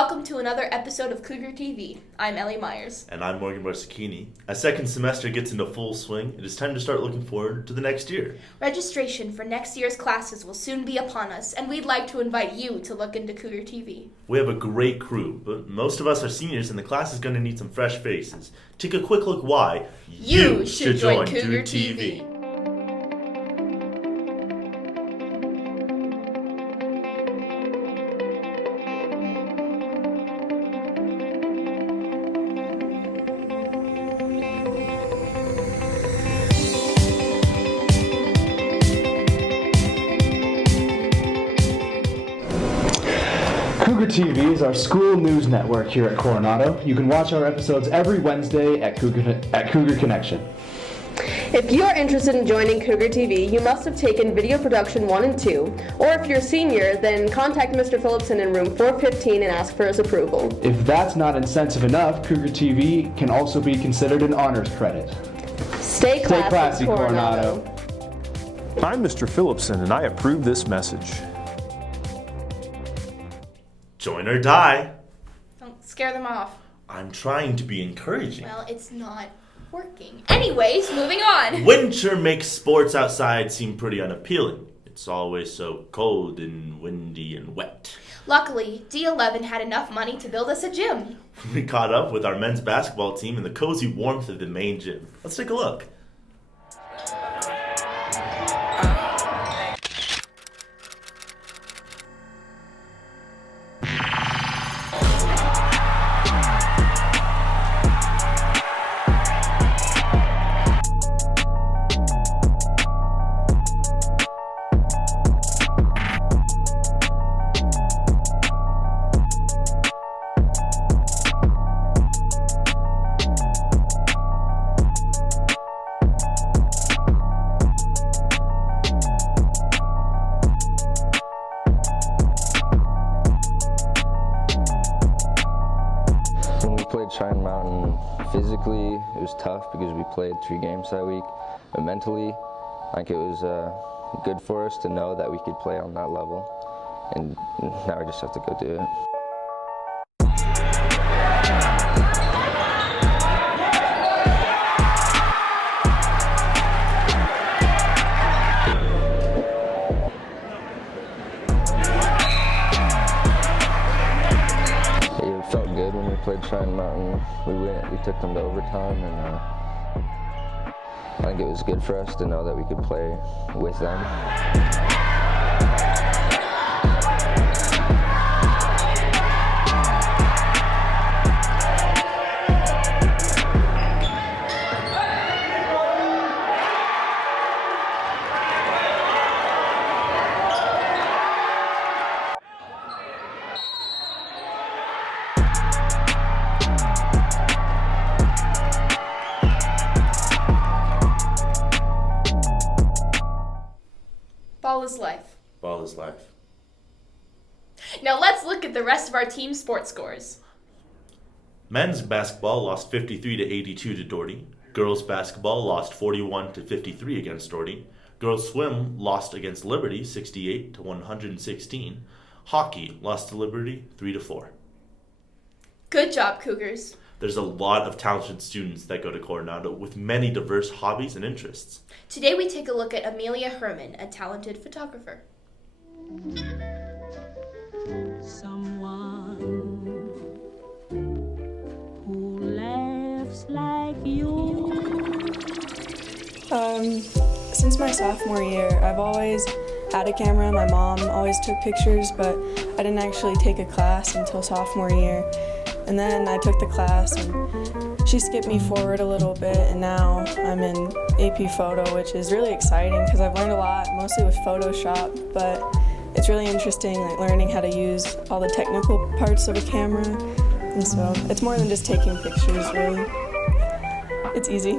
Welcome to another episode of Cougar TV. I'm Ellie Myers. And I'm Morgan Barsakini. As second semester gets into full swing, it is time to start looking forward to the next year. Registration for next year's classes will soon be upon us, and we'd like to invite you to look into Cougar TV. We have a great crew, but most of us are seniors and the class is going to need some fresh faces. Take a quick look why you should join Cougar TV. Cougar TV is our school news network here at Coronado. You can watch our episodes every Wednesday at Cougar Connection. If you're interested in joining Cougar TV, you must have taken Video Production 1 and 2, or if you're a senior, then contact Mr. Phillipson in room 415 and ask for his approval. If that's not incentive enough, Cougar TV can also be considered an honors credit. Stay classy, Coronado. I'm Mr. Phillipson, and I approve this message. Join or die. Don't scare them off. I'm trying to be encouraging. Well, it's not working. Anyways, moving on. Winter makes sports outside seem pretty unappealing. It's always so cold and windy and wet. Luckily, D11 had enough money to build us a gym. We caught up with our men's basketball team in the cozy warmth of the main gym. Let's take a look. When we played Cheyenne Mountain, physically it was tough because we played 3 games that week, but mentally I think it was good for us to know that we could play on that level, and now we just have to go do it. It felt good when we played Cheyenne Mountain. We took them to overtime, and I think it was good for us to know that we could play with them. Ball is life. Ball is life. Now let's look at the rest of our team's sports scores. Men's basketball lost 53 to 82 to Doherty. Girls basketball lost 41 to 53 against Doherty. Girls swim lost against Liberty 68 to 116. Hockey lost to Liberty 3 to 4. Good job, Cougars. There's a lot of talented students that go to Coronado with many diverse hobbies and interests. Today we take a look at Amelia Herman, a talented photographer. Someone who laughs like you. Since my sophomore year, I've always had a camera. My mom always took pictures, but I didn't actually take a class until sophomore year. And then I took the class, and she skipped me forward a little bit, and now I'm in AP Photo, which is really exciting because I've learned a lot, mostly with Photoshop, but it's really interesting, like learning how to use all the technical parts of a camera, and so it's more than just taking pictures, really. It's easy.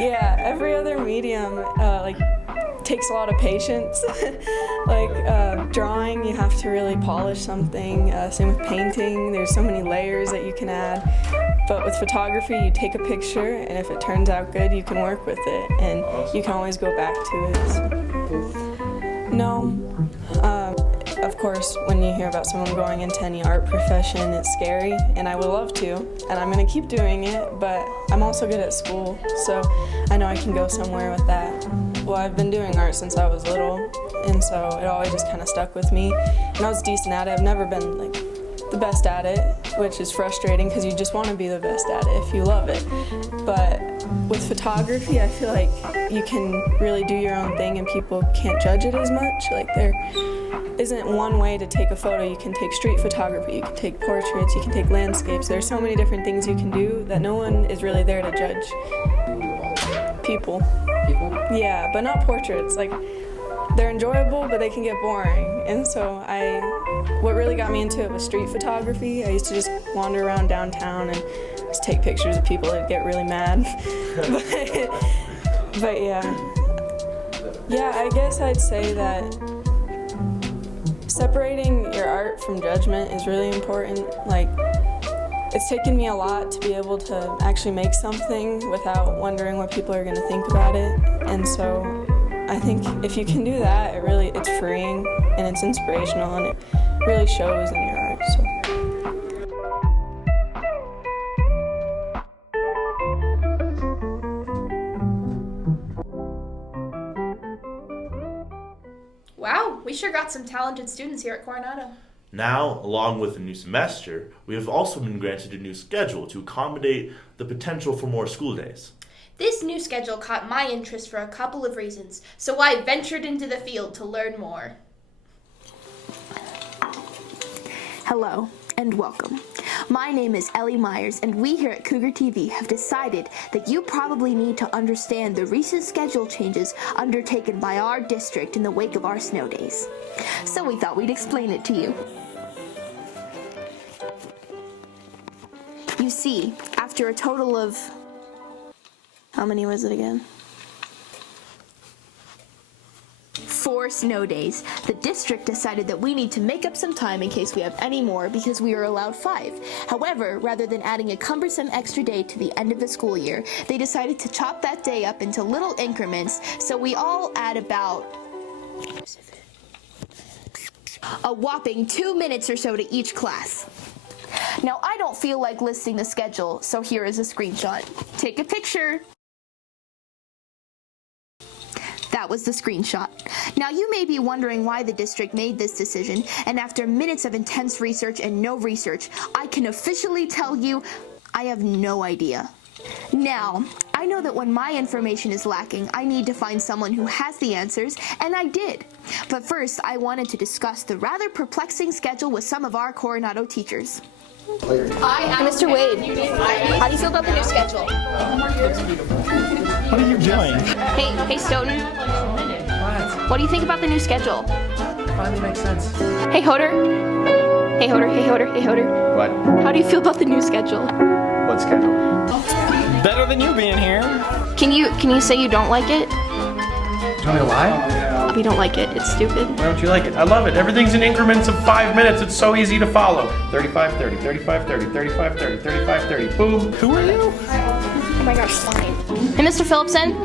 Yeah, every other medium takes a lot of patience. Drawing, you have to really polish something. Same with painting, there's so many layers that you can add. But with photography, you take a picture, and if it turns out good, you can work with it, and you can always go back to it. So. No. of course, when you hear about someone going into any art profession, it's scary, and I would love to, and I'm going to keep doing it, but I'm also good at school, so I know I can go somewhere with that. Well, I've been doing art since I was little, and so it always just kind of stuck with me, and I was decent at it. I've never been like the best at it, which is frustrating because you just want to be the best at it if you love it. But with photography, I feel like you can really do your own thing and people can't judge it as much. Like there isn't one way to take a photo. You can take street photography, you can take portraits, you can take landscapes. There's so many different things you can do that no one is really there to judge. People? Yeah, but not portraits. Like, they're enjoyable, but they can get boring. And so what really got me into it was street photography. I used to just wander around downtown and just take pictures of people that get really mad. but yeah, I guess I'd say that separating your art from judgment is really important. Like, it's taken me a lot to be able to actually make something without wondering what people are going to think about it. And so I think if you can do that, it's freeing and it's inspirational and it really shows in your art. So. Wow, we sure got some talented students here at Coronado. Now, along with the new semester, we have also been granted a new schedule to accommodate the potential for more school days. This new schedule caught my interest for a couple of reasons, so I ventured into the field to learn more. Hello and welcome. My name is Ellie Myers, and we here at Cougar TV have decided that you probably need to understand the recent schedule changes undertaken by our district in the wake of our snow days. So we thought we'd explain it to you. You see, after a total of... how many was it again? 4 snow days. The district decided that we need to make up some time in case we have any more because we are allowed 5. However, rather than adding a cumbersome extra day to the end of the school year, they decided to chop that day up into little increments so we all add about a whopping 2 minutes or so to each class. Now, I don't feel like listing the schedule, so here is a screenshot. Take a picture. That was the screenshot. Now, you may be wondering why the district made this decision, and after minutes of intense research and no research, I can officially tell you I have no idea. Now, I know that when my information is lacking, I need to find someone who has the answers, and I did. But first, I wanted to discuss the rather perplexing schedule with some of our Coronado teachers. Mr. Wade, how do you feel about the new schedule? What are you doing? Hey Stoughton. What do you think about the new schedule? Finally makes sense. Hey Hoder. What? How do you feel about the new schedule? What schedule? Better than you being here. Can you say you don't like it? Do you want me to lie? You don't like it. It's stupid. Why don't you like it? I love it. Everything's in increments of 5 minutes. It's so easy to follow. 35-30, 35-30, 35-30, 35-30. Boom. Who are you? Oh my gosh, fine. Hey, Mr. Phillipson.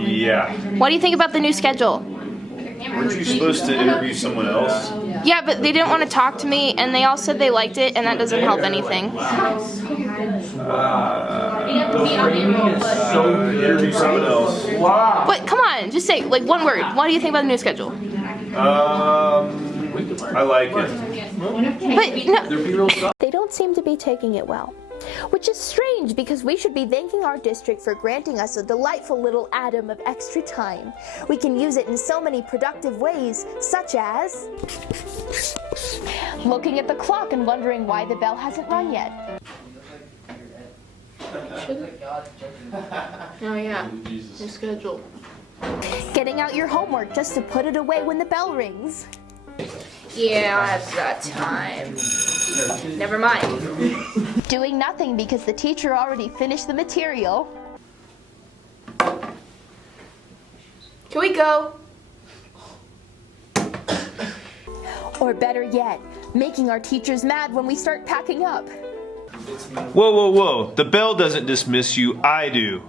Yeah. What do you think about the new schedule? Weren't you supposed to interview someone else? Yeah, but they didn't want to talk to me, and they all said they liked it, and that doesn't help anything. Interview someone else. What? Come on, just say, like, one word. What do you think about the new schedule? I like it. But, no. They don't seem to be taking it well. Which is strange because we should be thanking our district for granting us a delightful little atom of extra time. We can use it in so many productive ways, such as looking at the clock and wondering why the bell hasn't rung yet. Oh yeah, new schedule. Getting out your homework just to put it away when the bell rings. Yeah, I've got time. Never mind. Doing nothing because the teacher already finished the material. Can we go? Or better yet, making our teachers mad when we start packing up. Whoa, whoa, whoa. The bell doesn't dismiss you. I do.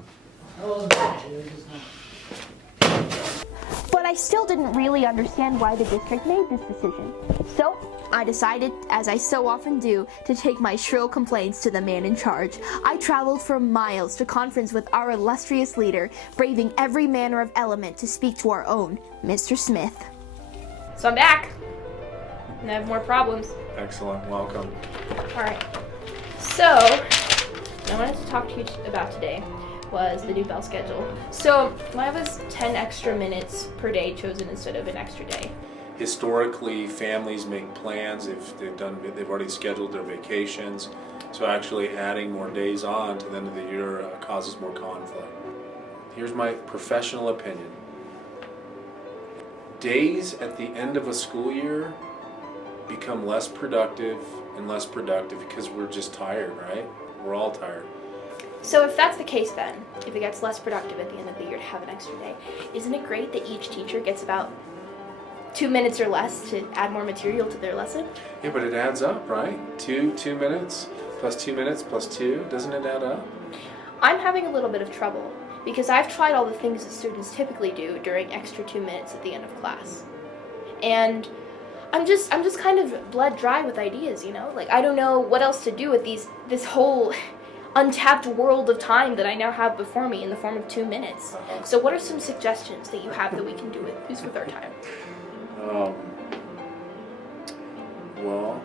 But I I still didn't really understand why the district made this decision. So, I decided, as I so often do, to take my shrill complaints to the man in charge. I traveled for miles to conference with our illustrious leader, braving every manner of element to speak to our own Mr. Smith. So I'm back. And I have more problems. Excellent. Welcome. Alright. So, what I wanted to talk to you about today was the new bell schedule. So, why was 10 extra minutes per day chosen instead of an extra day? Historically, families make plans if they've already scheduled their vacations. So actually adding more days on to the end of the year causes more conflict. Here's my professional opinion. Days at the end of a school year become less productive and less productive because we're just tired, right? We're all tired. So if that's the case then, if it gets less productive at the end of the year to have an extra day, isn't it great that each teacher gets about 2 minutes or less to add more material to their lesson? Yeah, but it adds up, right? 2 minutes plus 2 minutes plus 2, doesn't it add up? I'm having a little bit of trouble because I've tried all the things that students typically do during extra 2 minutes at the end of class. And I'm just kind of bled dry with ideas, you know? Like, I don't know what else to do with this whole untapped world of time that I now have before me in the form of 2 minutes. So what are some suggestions that you have that we can do with our time? Well,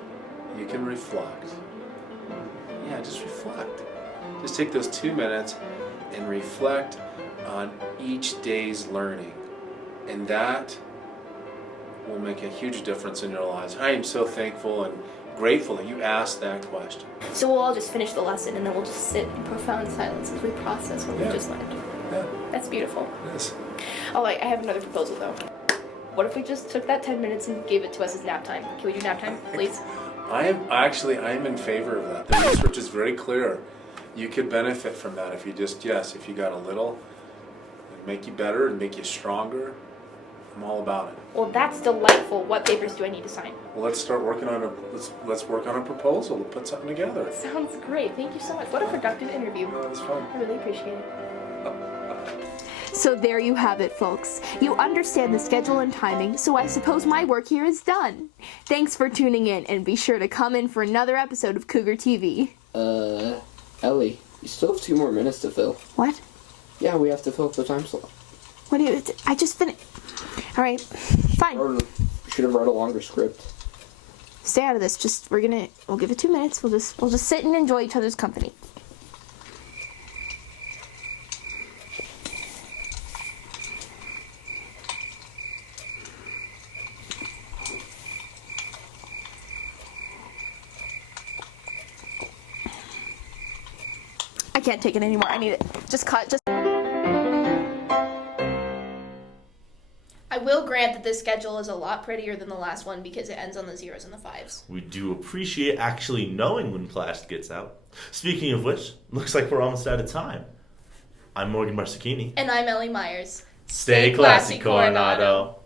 you can reflect. Yeah, just reflect. Just take those 2 minutes and reflect on each day's learning. And that will make a huge difference in your lives. I am so thankful and grateful that you asked that question. So we'll all just finish the lesson and then we'll just sit in profound silence as we process what we just learned. Yeah. That's beautiful. Yes. Oh, I have another proposal though. What if we just took that 10 minutes and gave it to us as nap time? Can we do nap time, please? I am in favor of that. The research is very clear. You could benefit from that if you if you got a little, it'd make you better and make you stronger. I'm all about it. Well, that's delightful. What papers do I need to sign? Well, let's start working on let's work on a proposal to put something together. Sounds great. Thank you so much. What a productive interview. That was fun. I really appreciate it. So there you have it, folks. You understand the schedule and timing, so I suppose my work here is done. Thanks for tuning in, and be sure to come in for another episode of Cougar TV. Ellie, you still have 2 more minutes to fill. What? Yeah, we have to fill up the time slot. What do you... I just finished... Alright, fine. Or should have wrote a longer script. Stay out of this. We'll give it 2 minutes. We'll just sit and enjoy each other's company. I can't take it anymore. I need it. Just cut. I will grant that this schedule is a lot prettier than the last one because it ends on the 0s and the 5s. We do appreciate actually knowing when class gets out. Speaking of which, looks like we're almost out of time. I'm Morgan Marsicchini. And I'm Ellie Myers. Stay classy, Coronado.